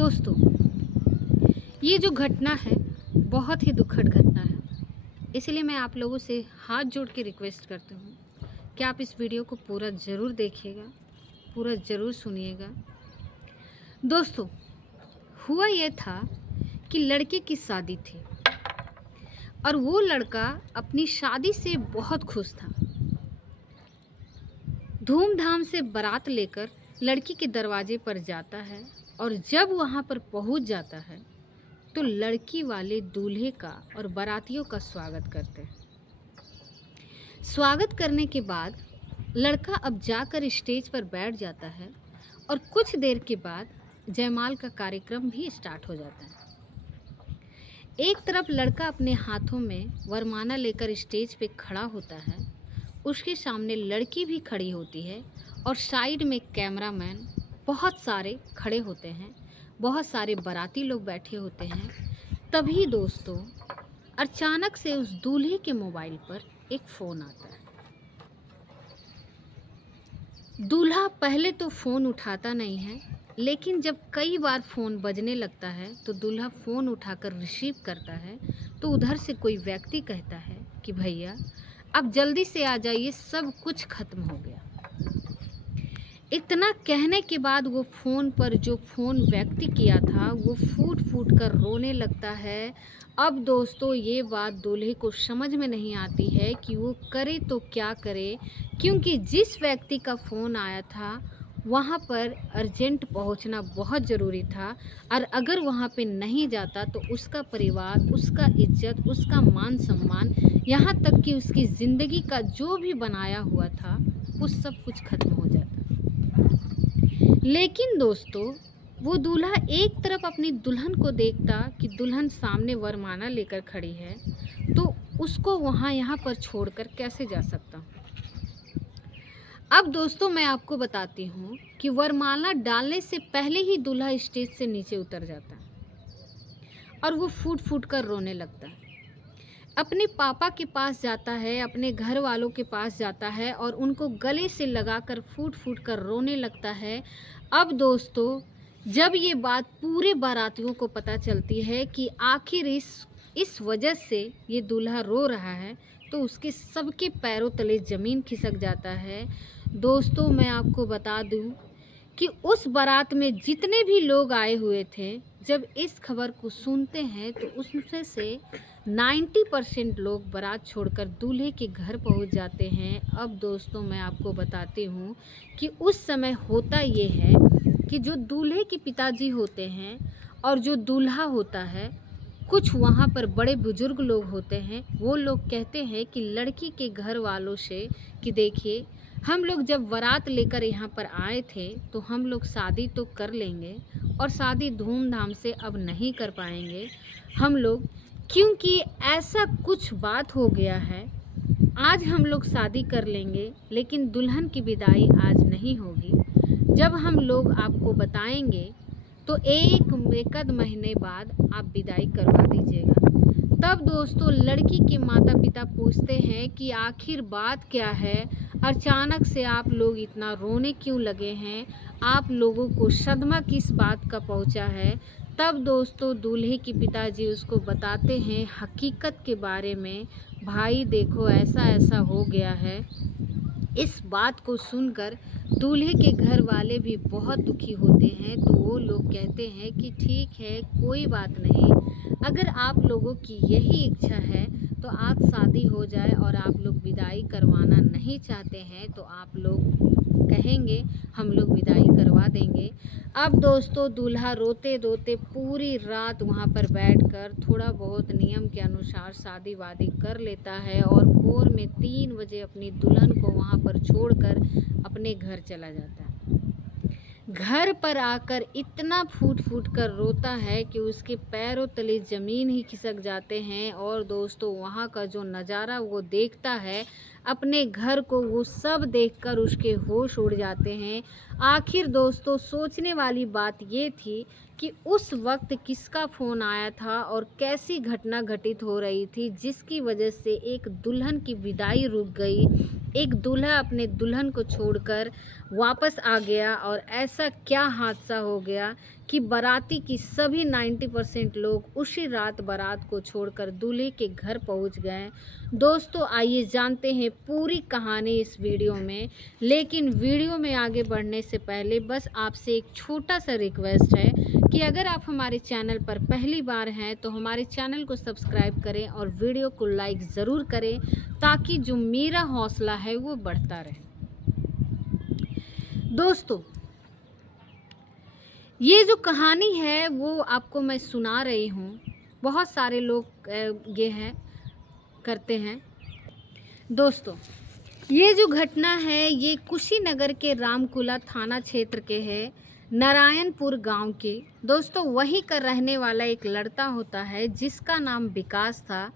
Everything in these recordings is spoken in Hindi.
दोस्तों, ये जो घटना है बहुत ही दुखद घटना है। इसलिए मैं आप लोगों से हाथ जोड़ के रिक्वेस्ट करती हूँ कि आप इस वीडियो को पूरा ज़रूर देखिएगा, पूरा ज़रूर सुनिएगा। दोस्तों, हुआ ये था कि लड़के की शादी थी और वो लड़का अपनी शादी से बहुत खुश था। धूमधाम से बारात लेकर लड़की के दरवाजे पर जाता है और जब वहाँ पर पहुँच जाता है तो लड़की वाले दूल्हे का और बारातियों का स्वागत करते हैं। स्वागत करने के बाद लड़का अब जाकर स्टेज पर बैठ जाता है और कुछ देर के बाद जयमाल का कार्यक्रम भी स्टार्ट हो जाता है। एक तरफ लड़का अपने हाथों में वरमाला लेकर स्टेज पे खड़ा होता है, उसके सामने लड़की भी खड़ी होती है और साइड में कैमरामैन बहुत सारे खड़े होते हैं, बहुत सारे बाराती लोग बैठे होते हैं। तभी दोस्तों अचानक से उस दूल्हे के मोबाइल पर एक फ़ोन आता है। दूल्हा पहले तो फ़ोन उठाता नहीं है, लेकिन जब कई बार फ़ोन बजने लगता है तो दूल्हा फ़ोन उठाकर रिसीव करता है तो उधर से कोई व्यक्ति कहता है कि भैया आप जल्दी से आ जाइए, सब कुछ ख़त्म हो गया। इतना कहने के बाद वो फ़ोन पर जो फ़ोन व्यक्ति किया था वो फूट फूट कर रोने लगता है। अब दोस्तों ये बात दूल्हे को समझ में नहीं आती है कि वो करे तो क्या करे, क्योंकि जिस व्यक्ति का फ़ोन आया था वहाँ पर अर्जेंट पहुँचना बहुत ज़रूरी था और अगर वहाँ पे नहीं जाता तो उसका परिवार, उसका इज्जत, उसका मान सम्मान, यहाँ तक कि उसकी ज़िंदगी का जो भी बनाया हुआ था वो सब कुछ ख़त्म हो जाता। लेकिन दोस्तों वो दूल्हा एक तरफ अपनी दुल्हन को देखता कि दुल्हन सामने वरमाला लेकर खड़ी है, तो उसको वहाँ यहाँ पर छोड़कर कैसे जा सकता। अब दोस्तों मैं आपको बताती हूँ कि वरमाला डालने से पहले ही दूल्हा स्टेज से नीचे उतर जाता है और वो फूट फूट कर रोने लगता है। अपने पापा के पास जाता है, अपने घर वालों के पास जाता है और उनको गले से लगाकर फूट फूट कर रोने लगता है। अब दोस्तों जब ये बात पूरे बारातियों को पता चलती है कि आखिर इस वजह से ये दूल्हा रो रहा है, तो उसके सबके पैरों तले ज़मीन खिसक जाता है। दोस्तों मैं आपको बता दूं कि उस बारात में जितने भी लोग आए हुए थे, जब इस खबर को सुनते हैं तो उसमें से 90% लोग बारात छोड़कर दूल्हे के घर पहुंच जाते हैं। अब दोस्तों मैं आपको बताती हूँ कि उस समय होता ये है कि जो दूल्हे के पिताजी होते हैं और जो दूल्हा होता है, कुछ वहाँ पर बड़े बुजुर्ग लोग होते हैं, वो लोग कहते हैं कि लड़की के घर वालों से कि देखिए हम लोग जब बारात लेकर यहाँ पर आए थे तो हम लोग शादी तो कर लेंगे और शादी धूमधाम से अब नहीं कर पाएंगे हम लोग, क्योंकि ऐसा कुछ बात हो गया है। आज हम लोग शादी कर लेंगे लेकिन दुल्हन की विदाई आज नहीं होगी। जब हम लोग आपको बताएंगे तो एक आध महीने बाद आप विदाई करवा दीजिएगा। तब दोस्तों लड़की के माता पिता पूछते हैं कि आखिर बात क्या है, अचानक से आप लोग इतना रोने क्यों लगे हैं, आप लोगों को सदमा किस बात का पहुंचा है। तब दोस्तों दूल्हे के पिताजी उसको बताते हैं हकीकत के बारे में, भाई देखो ऐसा ऐसा हो गया है। इस बात को सुनकर दूल्हे के घर वाले भी बहुत दुखी होते हैं, तो वो लोग कहते हैं कि ठीक है कोई बात नहीं, अगर आप लोगों की यही इच्छा है तो आज शादी हो जाए और आप लोग विदाई करवाना नहीं चाहते हैं तो आप लोग कहेंगे हम लोग विदाई करवा देंगे। अब दोस्तों दूल्हा रोते रोते पूरी रात वहाँ पर बैठकर थोड़ा बहुत नियम के अनुसार शादी वादी कर लेता है और भोर में 3 बजे अपनी दुल्हन को वहाँ पर छोड़कर अपने घर चला जाता है। घर पर आकर इतना फूट फूट कर रोता है कि उसके पैरों तले ज़मीन ही खिसक जाते हैं और दोस्तों वहाँ का जो नज़ारा वो देखता है, अपने घर को वो सब देखकर उसके होश उड़ जाते हैं। आखिर दोस्तों सोचने वाली बात ये थी कि उस वक्त किसका फ़ोन आया था और कैसी घटना घटित हो रही थी जिसकी वजह से एक दुल्हन की विदाई रुक गई, एक दूल्हा अपने दुल्हन को छोड़कर वापस आ गया और ऐसा क्या हादसा हो गया कि बाराती की सभी 90% लोग उसी रात बारात को छोड़कर दूल्हे के घर पहुंच गए। दोस्तों आइए जानते हैं पूरी कहानी इस वीडियो में। लेकिन वीडियो में आगे बढ़ने से पहले बस आपसे एक छोटा सा रिक्वेस्ट है कि अगर आप हमारे चैनल पर पहली बार हैं तो हमारे चैनल को सब्सक्राइब करें और वीडियो को लाइक ज़रूर करें, ताकि जो मेरा हौसला है वो बढ़ता रहे। दोस्तों ये जो कहानी है वो आपको मैं सुना रही हूँ। बहुत सारे लोग ये करते हैं। दोस्तों ये जो घटना है ये कुशीनगर के रामकुला थाना क्षेत्र के है, नारायणपुर गांव के। दोस्तों वहीं का रहने वाला एक लड़का होता है जिसका नाम विकास था।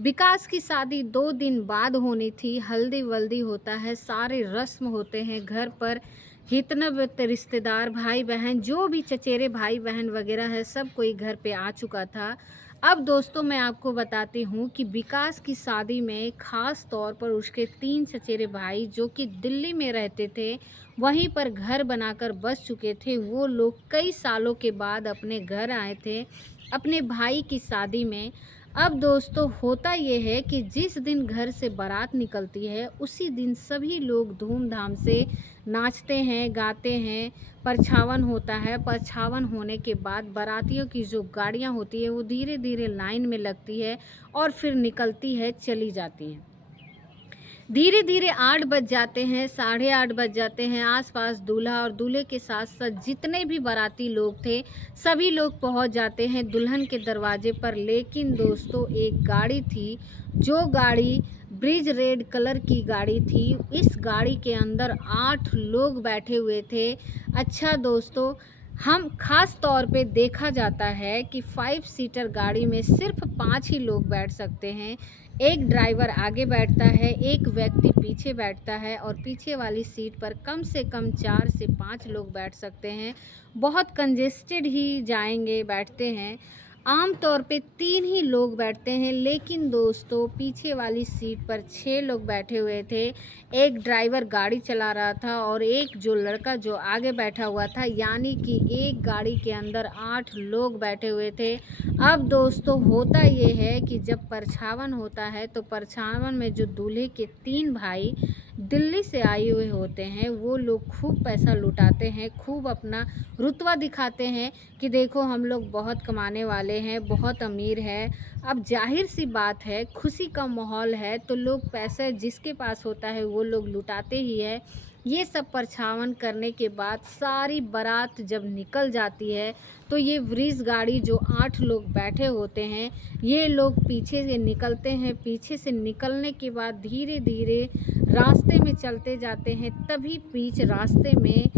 विकास की शादी 2 दिन बाद होनी थी। हल्दी वल्दी होता है, सारे रस्म होते हैं घर पर। इतना रिश्तेदार भाई बहन जो भी चचेरे भाई बहन वगैरह है सब कोई घर पे आ चुका था। अब दोस्तों मैं आपको बताती हूँ कि विकास की शादी में ख़ास तौर पर उसके 3 चचेरे भाई जो कि दिल्ली में रहते थे, वहीं पर घर बनाकर बस चुके थे। वो लोग कई सालों के बाद अपने घर आए थे अपने भाई की शादी में। अब दोस्तों होता ये है कि जिस दिन घर से बारात निकलती है उसी दिन सभी लोग धूमधाम से नाचते हैं, गाते हैं, परछावन होता है। परछावन होने के बाद बारातियों की जो गाड़ियां होती है वो धीरे धीरे लाइन में लगती है और फिर निकलती है, चली जाती है। धीरे धीरे 8 बज जाते हैं, 8:30 बज जाते हैं। आसपास दूल्हा और दूल्हे के साथ साथ जितने भी बाराती लोग थे सभी लोग पहुंच जाते हैं दुल्हन के दरवाजे पर। लेकिन दोस्तों एक गाड़ी थी, जो गाड़ी ब्रिज रेड कलर की गाड़ी थी। इस गाड़ी के अंदर 8 लोग बैठे हुए थे। अच्छा दोस्तों हम खास तौर पे देखा जाता है कि 5 सीटर गाड़ी में सिर्फ 5 ही लोग बैठ सकते हैं। एक ड्राइवर आगे बैठता है, एक व्यक्ति पीछे बैठता है और पीछे वाली सीट पर कम से कम 4 से 5 लोग बैठ सकते हैं। बहुत कंजेस्टेड ही जाएंगे, बैठते हैं। आम तौर पे 3 ही लोग बैठते हैं, लेकिन दोस्तों पीछे वाली सीट पर 6 लोग बैठे हुए थे। एक ड्राइवर गाड़ी चला रहा था और एक जो लड़का जो आगे बैठा हुआ था, यानी कि एक गाड़ी के अंदर 8 लोग बैठे हुए थे। अब दोस्तों होता ये है कि जब परछावन होता है तो परछावन में जो दूल्हे के 3 भाई दिल्ली से आए हुए होते हैं वो लोग खूब पैसा लुटाते हैं, खूब अपना रुतबा दिखाते हैं कि देखो हम लोग बहुत कमाने वाले हैं, बहुत अमीर है। अब जाहिर सी बात है, खुशी का माहौल है तो लोग पैसे जिसके पास होता है वो लोग लुटाते ही है। ये सब परछावन करने के बाद सारी बारात जब निकल जाती है तो ये ब्रिज गाड़ी जो 8 लोग बैठे होते हैं ये लोग पीछे से निकलते हैं। पीछे से निकलने के बाद धीरे धीरे रास्ते में चलते जाते हैं। तभी बीच रास्ते में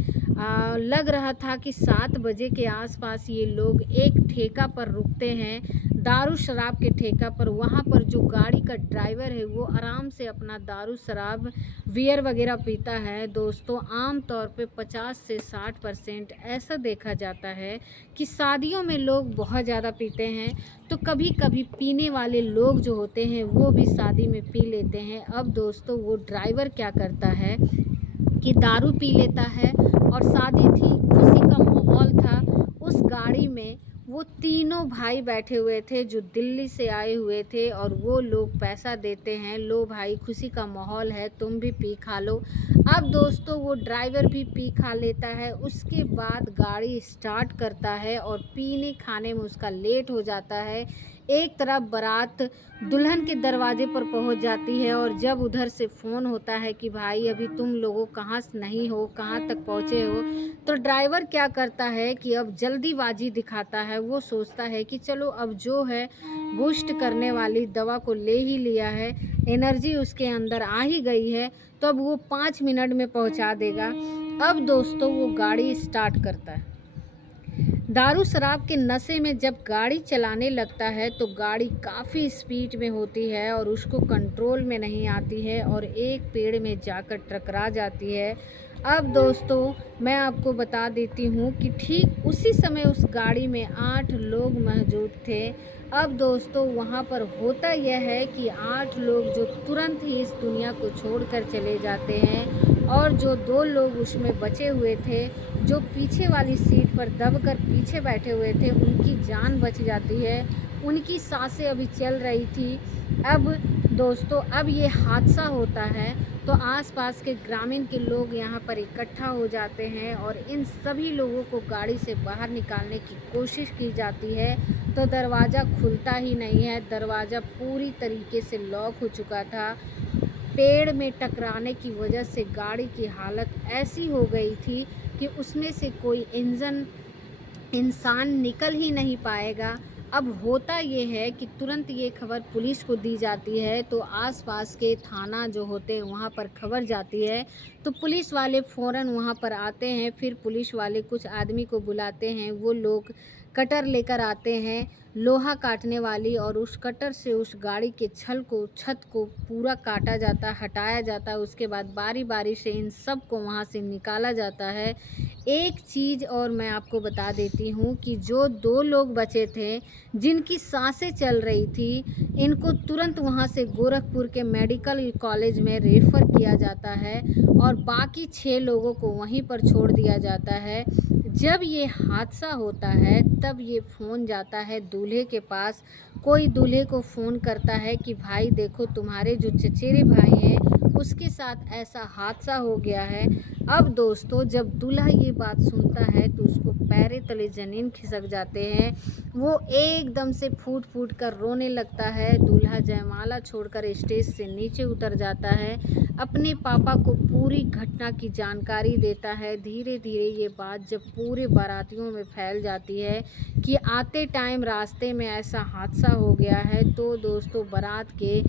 लग रहा था कि 7 बजे के आसपास ये लोग एक ठेका पर रुकते हैं, दारू शराब के ठेका पर। वहाँ पर जो गाड़ी का ड्राइवर है वो आराम से अपना दारू शराब बियर वगैरह पीता है। दोस्तों आम तौर पे 50 से 60% ऐसा देखा जाता है कि शादियों में लोग बहुत ज़्यादा पीते हैं, तो कभी कभी पीने वाले लोग जो होते हैं वो भी शादी में पी लेते हैं। अब दोस्तों वो ड्राइवर क्या करता है कि दारू पी लेता है और शादी थी, खुशी का माहौल था। उस गाड़ी में वो तीनों भाई बैठे हुए थे जो दिल्ली से आए हुए थे और वो लोग पैसा देते हैं, लो भाई खुशी का माहौल है, तुम भी पी खा लो। अब दोस्तों वो ड्राइवर भी पी खा लेता है। उसके बाद गाड़ी स्टार्ट करता है और पीने खाने में उसका लेट हो जाता है। एक तरफ बारात दुल्हन के दरवाजे पर पहुंच जाती है और जब उधर से फ़ोन होता है कि भाई अभी तुम लोगों कहाँ नहीं हो, कहाँ तक पहुँचे हो, तो ड्राइवर क्या करता है कि अब जल्दीबाजी दिखाता है। वो सोचता है कि चलो अब जो है बूस्ट करने वाली दवा को ले ही लिया है, एनर्जी उसके अंदर आ ही गई है, तो अब वो 5 मिनट में पहुँचा देगा। अब दोस्तों वो गाड़ी स्टार्ट करता है। दारू शराब के नशे में जब गाड़ी चलाने लगता है तो गाड़ी काफ़ी स्पीड में होती है और उसको कंट्रोल में नहीं आती है और एक पेड़ में जाकर टकरा जाती है। अब दोस्तों मैं आपको बता देती हूँ कि ठीक उसी समय उस गाड़ी में 8 लोग मौजूद थे। अब दोस्तों वहाँ पर होता यह है कि 8 लोग जो तुरंत ही इस दुनिया को छोड़कर चले जाते हैं और जो 2 लोग उसमें बचे हुए थे, जो पीछे वाली सीट पर दबकर पीछे बैठे हुए थे उनकी जान बच जाती है, उनकी सांसें अभी चल रही थी। अब दोस्तों अब ये हादसा होता है तो आसपास के ग्रामीण के लोग यहाँ पर इकट्ठा हो जाते हैं और इन सभी लोगों को गाड़ी से बाहर निकालने की कोशिश की जाती है, तो दरवाज़ा खुलता ही नहीं है। दरवाज़ा पूरी तरीके से लॉक हो चुका था। पेड़ में टकराने की वजह से गाड़ी की हालत ऐसी हो गई थी कि उसमें से कोई इंसान निकल ही नहीं पाएगा। अब होता ये है कि तुरंत ये खबर पुलिस को दी जाती है, तो आसपास के थाना जो होते हैं वहाँ पर खबर जाती है, तो पुलिस वाले फ़ौरन वहाँ पर आते हैं। फिर पुलिस वाले कुछ आदमी को बुलाते हैं, वो लोग कटर लेकर आते हैं, लोहा काटने वाली, और उस कटर से उस गाड़ी के छत को पूरा काटा जाता है, हटाया जाता है। उसके बाद बारी बारी से इन सब को वहाँ से निकाला जाता है। एक चीज़ और मैं आपको बता देती हूँ कि जो 2 लोग बचे थे जिनकी सांसें चल रही थी, इनको तुरंत वहाँ से गोरखपुर के मेडिकल कॉलेज में रेफ़र किया जाता है और बाकी 6 लोगों को वहीं पर छोड़ दिया जाता है। जब ये हादसा होता है तब ये फ़ोन जाता है दूल्हे के पास। कोई दूल्हे को फ़ोन करता है कि भाई देखो तुम्हारे जो चचेरे भाई हैं उसके साथ ऐसा हादसा हो गया है। अब दोस्तों जब दूल्हा ये बात सुनता है तो उसको पैरे तले जमीन खिसक जाते हैं, वो एकदम से फूट फूट कर रोने लगता है। दूल्हा जयमाला छोड़कर स्टेज से नीचे उतर जाता है, अपने पापा को पूरी घटना की जानकारी देता है। धीरे धीरे ये बात जब पूरे बारातियों में फैल जाती है कि आते टाइम रास्ते में ऐसा हादसा हो गया है, तो दोस्तों बारात के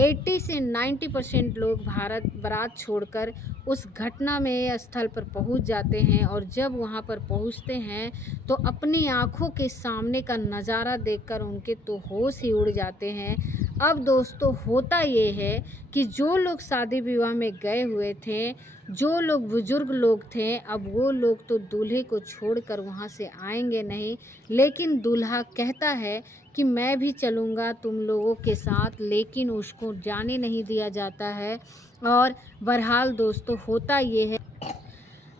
80 से 90% लोग बारात छोड़कर उस घटना में स्थल पर पहुंच जाते हैं। और जब वहां पर पहुंचते हैं तो अपनी आंखों के सामने का नज़ारा देखकर उनके तो होश ही उड़ जाते हैं। अब दोस्तों होता ये है कि जो लोग शादी विवाह में गए हुए थे, जो लोग बुजुर्ग लोग थे, अब वो लोग तो दूल्हे को छोड़कर वहाँ से आएंगे नहीं, लेकिन दूल्हा कहता है कि मैं भी चलूँगा तुम लोगों के साथ, लेकिन उसको जाने नहीं दिया जाता है। और बहरहाल दोस्तों होता ये है,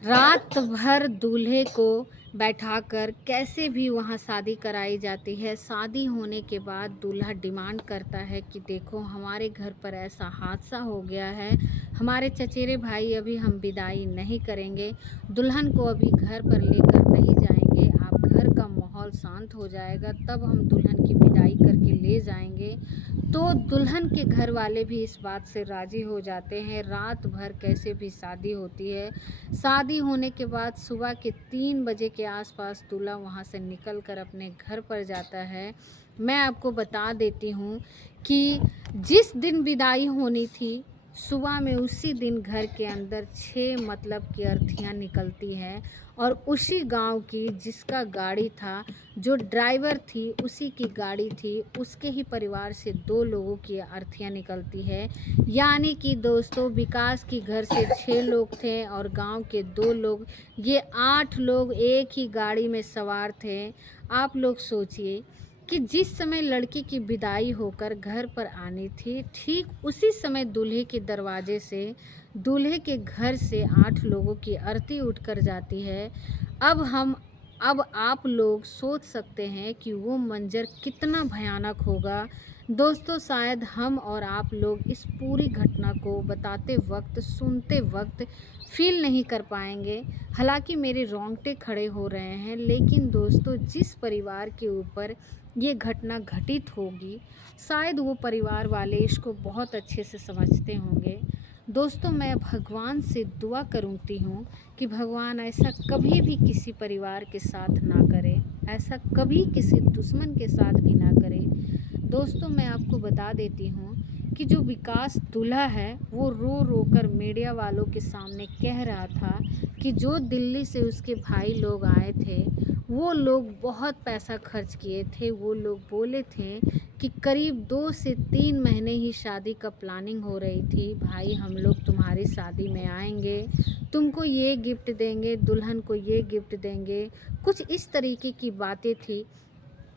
रात भर दूल्हे को बैठाकर कैसे भी वहाँ शादी कराई जाती है। शादी होने के बाद दूल्हा डिमांड करता है कि देखो हमारे घर पर ऐसा हादसा हो गया है, हमारे चचेरे भाई अभी हम विदाई नहीं करेंगे, दुल्हन को अभी घर पर लेकर नहीं जाएंगे, आप घर का माहौल शांत हो जाएगा तब हम दुल्हन की विदाई करके ले जाएंगे। तो दुल्हन के घर वाले भी इस बात से राज़ी हो जाते हैं। रात भर कैसे भी शादी होती है। शादी होने के बाद सुबह के 3 बजे के आसपास दूल्हा वहाँ से निकलकर अपने घर पर जाता है। मैं आपको बता देती हूँ कि जिस दिन विदाई होनी थी सुबह में उसी दिन घर के अंदर 6 मतलब की अर्थियाँ निकलती हैं, और उसी गांव की जिसका गाड़ी था, जो ड्राइवर थी उसी की गाड़ी थी, उसके ही परिवार से 2 लोगों की अर्थियाँ निकलती है। यानी कि दोस्तों विकास की घर से 6 लोग थे और गांव के 2 लोग, ये 8 लोग एक ही गाड़ी में सवार थे। आप लोग सोचिए कि जिस समय लड़की की विदाई होकर घर पर आनी थी, ठीक उसी समय दूल्हे के दरवाजे से, दूल्हे के घर से 8 लोगों की अर्थी उठकर जाती है। अब आप लोग सोच सकते हैं कि वो मंजर कितना भयानक होगा। दोस्तों शायद हम और आप लोग इस पूरी घटना को बताते वक्त, सुनते वक्त फील नहीं कर पाएंगे। हालांकि मेरे रोंगटे खड़े हो रहे हैं, लेकिन दोस्तों जिस परिवार के ऊपर ये घटना घटित होगी शायद वो परिवार वाले इसको बहुत अच्छे से समझते होंगे। दोस्तों मैं भगवान से दुआ करती हूँ कि भगवान ऐसा कभी भी किसी परिवार के साथ ना करे, ऐसा कभी किसी दुश्मन के साथ भी ना करे। दोस्तों मैं आपको बता देती हूँ कि जो विकास दूल्हा है वो रो रो कर मीडिया वालों के सामने कह रहा था कि जो दिल्ली से उसके भाई लोग आए थे वो लोग बहुत पैसा खर्च किए थे। वो लोग बोले थे कि करीब 2 से 3 महीने ही शादी का प्लानिंग हो रही थी। भाई हम लोग तुम्हारी शादी में आएंगे, तुमको ये गिफ्ट देंगे, दुल्हन को ये गिफ्ट देंगे, कुछ इस तरीके की बातें थी।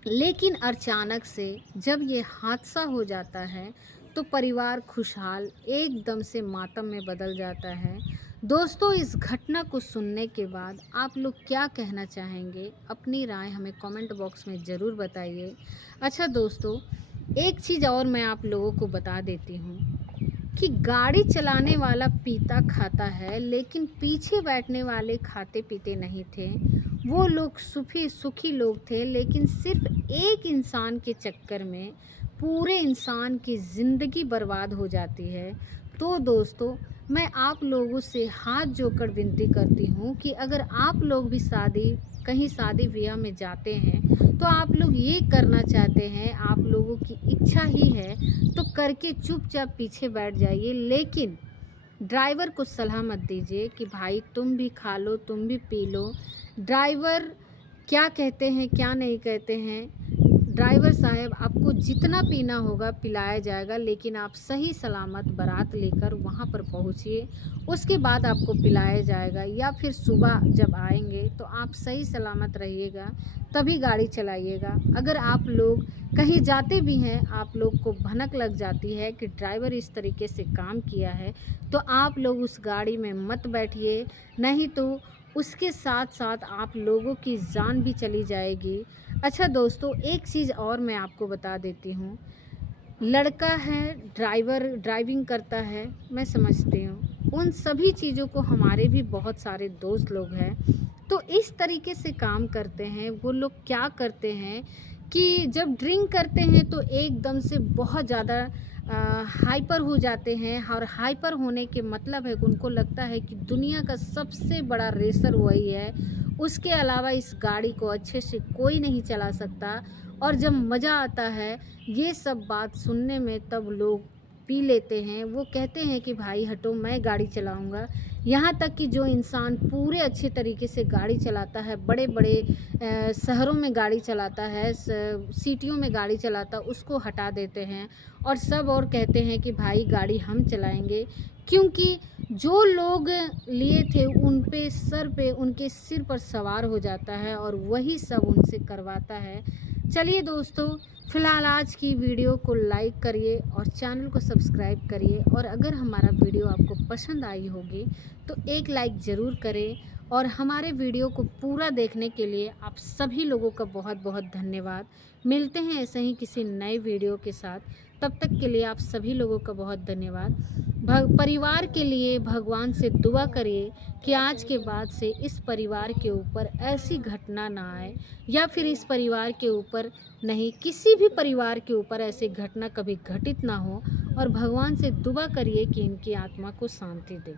लेकिन अचानक से जब ये हादसा हो जाता है तो परिवार खुशहाल एकदम से मातम में बदल जाता है। दोस्तों, इस घटना को सुनने के बाद आप लोग क्या कहना चाहेंगे? अपनी राय हमें कमेंट बॉक्स में ज़रूर बताइए। अच्छा दोस्तों, एक चीज़ और मैं आप लोगों को बता देती हूँ कि गाड़ी चलाने वाला पीता खाता है, लेकिन पीछे बैठने वाले खाते पीते नहीं थे। वो लोग सुखी सुखी लोग थे, लेकिन सिर्फ एक इंसान के चक्कर में पूरे इंसान की ज़िंदगी बर्बाद हो जाती है। तो दोस्तों, मैं आप लोगों से हाथ जोड़कर विनती करती हूँ कि अगर आप लोग भी कहीं शादी ब्याह में जाते हैं, तो आप लोग ये करना चाहते हैं, आप लोगों की इच्छा ही है, तो करके चुपचाप पीछे बैठ जाइए। लेकिन ड्राइवर को सलाह मत दीजिए कि भाई तुम भी खा लो, तुम भी पी लो। ड्राइवर क्या कहते हैं, क्या नहीं कहते हैं, ड्राइवर साहब आपको जितना पीना होगा पिलाया जाएगा, लेकिन आप सही सलामत बारात लेकर वहाँ पर पहुँचिए। उसके बाद आपको पिलाया जाएगा, या फिर सुबह जब आएंगे तो आप सही सलामत रहिएगा, तभी गाड़ी चलाइएगा। अगर आप लोग कहीं जाते भी हैं, आप लोग को भनक लग जाती है कि ड्राइवर इस तरीके से काम किया है, तो आप लोग उस गाड़ी में मत बैठिए, नहीं तो उसके साथ साथ आप लोगों की जान भी चली जाएगी। अच्छा दोस्तों, एक चीज़ और मैं आपको बता देती हूँ। लड़का है, ड्राइविंग करता है, मैं समझती हूँ। उन सभी चीज़ों को हमारे भी बहुत सारे दोस्त लोग हैं, तो इस तरीके से काम करते हैं। वो लोग क्या करते हैं कि जब ड्रिंक करते हैं तो एकदम से बहुत ज़्यादा हाइपर हो जाते हैं, और हाइपर होने के मतलब है कि उनको लगता है कि दुनिया का सबसे बड़ा रेसर वही है, उसके अलावा इस गाड़ी को अच्छे से कोई नहीं चला सकता। और जब मज़ा आता है ये सब बात सुनने में, तब लोग पी लेते हैं। वो कहते हैं कि भाई हटो, मैं गाड़ी चलाऊंगा। यहाँ तक कि जो इंसान पूरे अच्छे तरीके से गाड़ी चलाता है, बड़े बड़े शहरों में गाड़ी चलाता है, सिटियों में गाड़ी चलाता है, उसको हटा देते हैं और सब और कहते हैं कि भाई गाड़ी हम चलाएंगे। क्योंकि जो लोग लिए थे उन पे सर पे, उनके सिर पर सवार हो जाता है और वही सब उनसे करवाता है। चलिए दोस्तों, फ़िलहाल आज की वीडियो को लाइक करिए और चैनल को सब्सक्राइब करिए, और अगर हमारा वीडियो आपको पसंद आई होगी तो एक लाइक ज़रूर करें। और हमारे वीडियो को पूरा देखने के लिए आप सभी लोगों का बहुत बहुत धन्यवाद। मिलते हैं ऐसे ही किसी नए वीडियो के साथ, तब तक के लिए आप सभी लोगों का बहुत धन्यवाद। परिवार के लिए भगवान से दुआ करिए कि आज के बाद से इस परिवार के ऊपर ऐसी घटना ना आए, या फिर इस परिवार के ऊपर नहीं, किसी भी परिवार के ऊपर ऐसी घटना कभी घटित ना हो। और भगवान से दुआ करिए कि इनकी आत्मा को शांति दे।